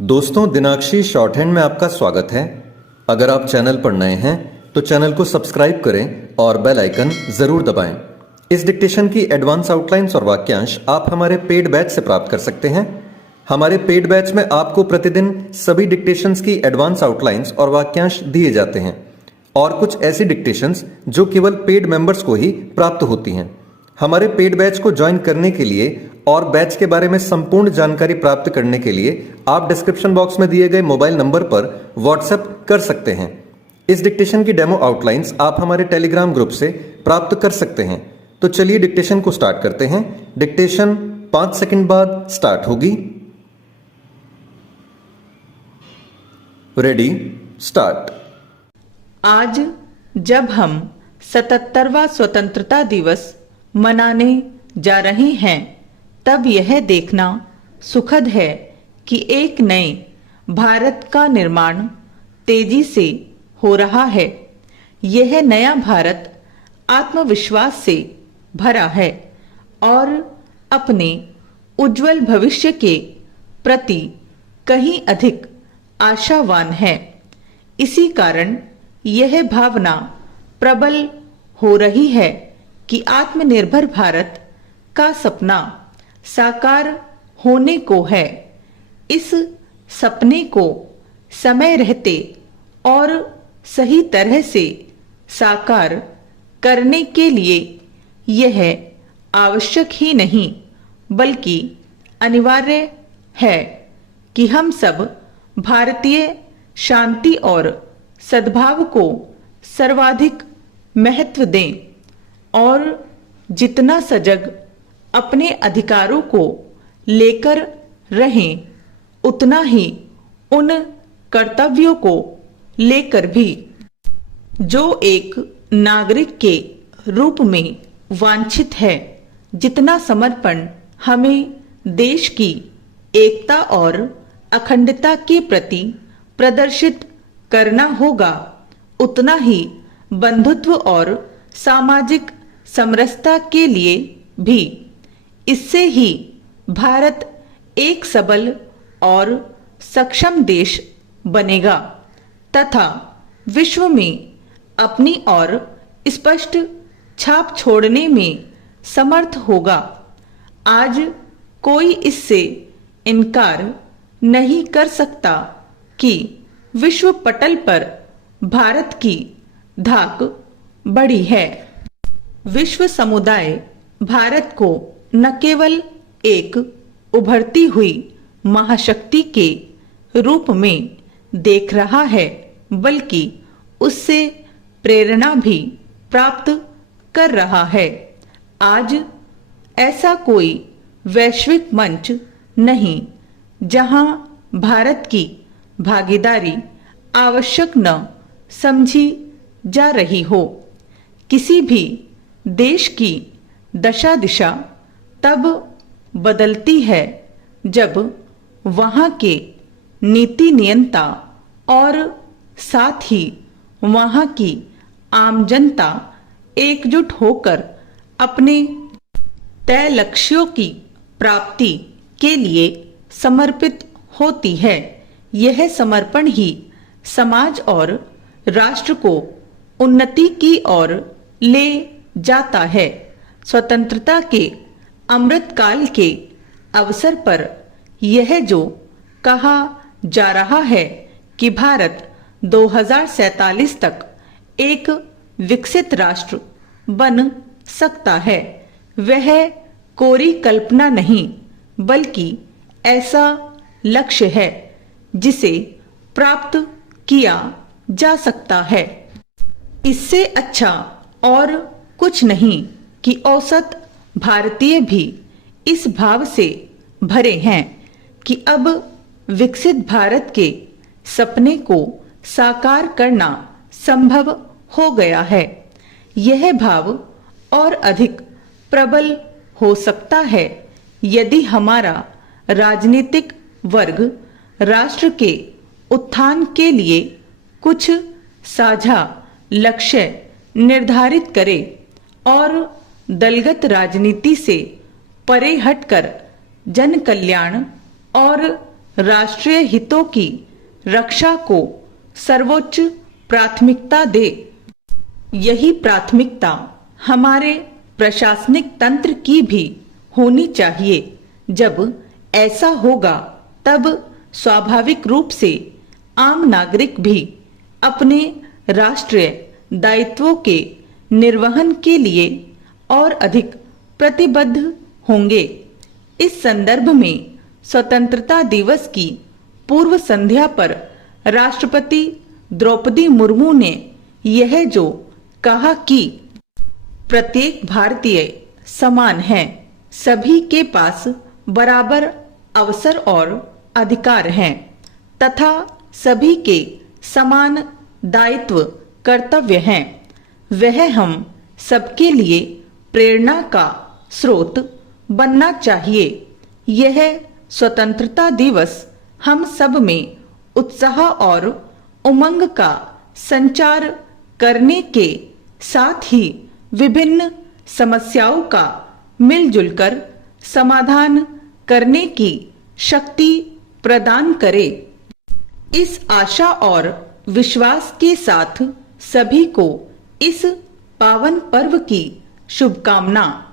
दोस्तों, दिनाक्षी short hand में आपका स्वागत है। अगर आप चैनल पर नए हैं तो चैनल को सब्सक्राइब करें और बेल आइकन जरूर दबाएं। इस डिक्टेशन की एडवांस आउटलाइंस और वाक्यांश आप हमारे पेड बैच से प्राप्त कर सकते हैं। हमारे पेड बैच में आपको प्रतिदिन सभी डिक्टेशंस की एडवांस आउटलाइंस और वाक्यांश दिए जाते हैं और कुछ ऐसी डिक्टेशंस जो केवल पेड मेंबर्स को ही प्राप्त होती हैं। हमारे पेड बैच को ज्वाइन करने के लिए और बैच के बारे में संपूर्ण जानकारी प्राप्त करने के लिए आप डिस्क्रिप्शन बॉक्स में दिए गए मोबाइल नंबर पर व्हाट्सएप कर सकते हैं। इस डिक्टेशन की डेमो आउटलाइंस आप हमारे टेलीग्राम ग्रुप से प्राप्त कर सकते हैं। तो चलिए डिक्टेशन को स्टार्ट करते हैं। डिक्टेशन 5 सेकंड बाद स्टार्ट होगी। Ready, start. आज जब हम 77वां स्वतंत्रता दिवस मनाने जा रहे हैं, तब यह देखना सुखद है कि एक नए भारत का निर्माण तेजी से हो रहा है। यह नया भारत आत्मविश्वास से भरा है और अपने उज्जवल भविष्य के प्रति कहीं अधिक आशावान है। इसी कारण यह भावना प्रबल हो रही है कि आत्मनिर्भर भारत का सपना साकार होने को है। इस सपने को समय रहते और सही तरह से साकार करने के लिए यह आवश्यक ही नहीं बल्कि अनिवार्य है कि हम सब भारतीय शांति और सद्भाव को सर्वाधिक महत्व दें और जितना सजग अपने अधिकारों को लेकर रहें, उतना ही उन कर्तव्यों को लेकर भी जो एक नागरिक के रूप में वांछित है। जितना समर्पण हमें देश की एकता और अखंडता के प्रति प्रदर्शित करना होगा, उतना ही बंधुत्व और सामाजिक समरसता के लिए भी। इससे ही भारत एक सबल और सक्षम देश बनेगा तथा विश्व में अपनी और स्पष्ट छाप छोड़ने में समर्थ होगा। आज कोई इससे इनकार नहीं कर सकता कि विश्व पटल पर भारत की धाक बढ़ी है। विश्व समुदाय भारत को न केवल एक उभरती हुई महाशक्ति के रूप में देख रहा है, बल्कि उससे प्रेरणा भी प्राप्त कर रहा है। आज ऐसा कोई वैश्विक मंच नहीं जहां भारत की भागीदारी आवश्यक न समझी जा रही हो। किसी भी देश की दशा दिशा तब बदलती है जब वहां के नीति नियंता और साथ ही वहां की आम जनता एकजुट होकर अपने तय लक्ष्यों की प्राप्ति के लिए समर्पित होती है। यह समर्पण ही समाज और राष्ट्र को उन्नति की ओर ले जाता है। स्वतंत्रता के अमृत काल के अवसर पर यह जो कहा जा रहा है कि भारत 2047 तक एक विकसित राष्ट्र बन सकता है, वह कोरी कल्पना नहीं बल्कि ऐसा लक्ष्य है जिसे प्राप्त किया जा सकता है। इससे अच्छा और कुछ नहीं कि औसत भारतीय भी इस भाव से भरे हैं कि अब विकसित भारत के सपने को साकार करना संभव हो गया है। यह भाव और अधिक प्रबल हो सकता है यदि हमारा राजनीतिक वर्ग राष्ट्र के उत्थान के लिए कुछ साझा लक्ष्य निर्धारित करे और दलगत राजनीति से परे हटकर जन कल्याण और राष्ट्रीय हितों की रक्षा को सर्वोच्च प्राथमिकता दे। यही प्राथमिकता हमारे प्रशासनिक तंत्र की भी होनी चाहिए। जब ऐसा होगा तब स्वाभाविक रूप से आम नागरिक भी अपने राष्ट्रीय दायित्वों के निर्वहन के लिए और अधिक प्रतिबद्ध होंगे। इस संदर्भ में स्वतंत्रता दिवस की पूर्व संध्या पर राष्ट्रपति द्रौपदी मुर्मू ने यह जो कहा कि प्रत्येक भारतीय समान है, सभी के पास बराबर अवसर और अधिकार हैं तथा सभी के समान दायित्व कर्तव्य हैं, वह हम सबके लिए प्रेरणा का स्रोत बनना चाहिए। यह स्वतंत्रता दिवस हम सब में उत्साह और उमंग का संचार करने के साथ ही विभिन्न समस्याओं का मिलजुल कर समाधान करने की शक्ति प्रदान करे। इस आशा और विश्वास के साथ सभी को इस पावन पर्व की शुभकामना।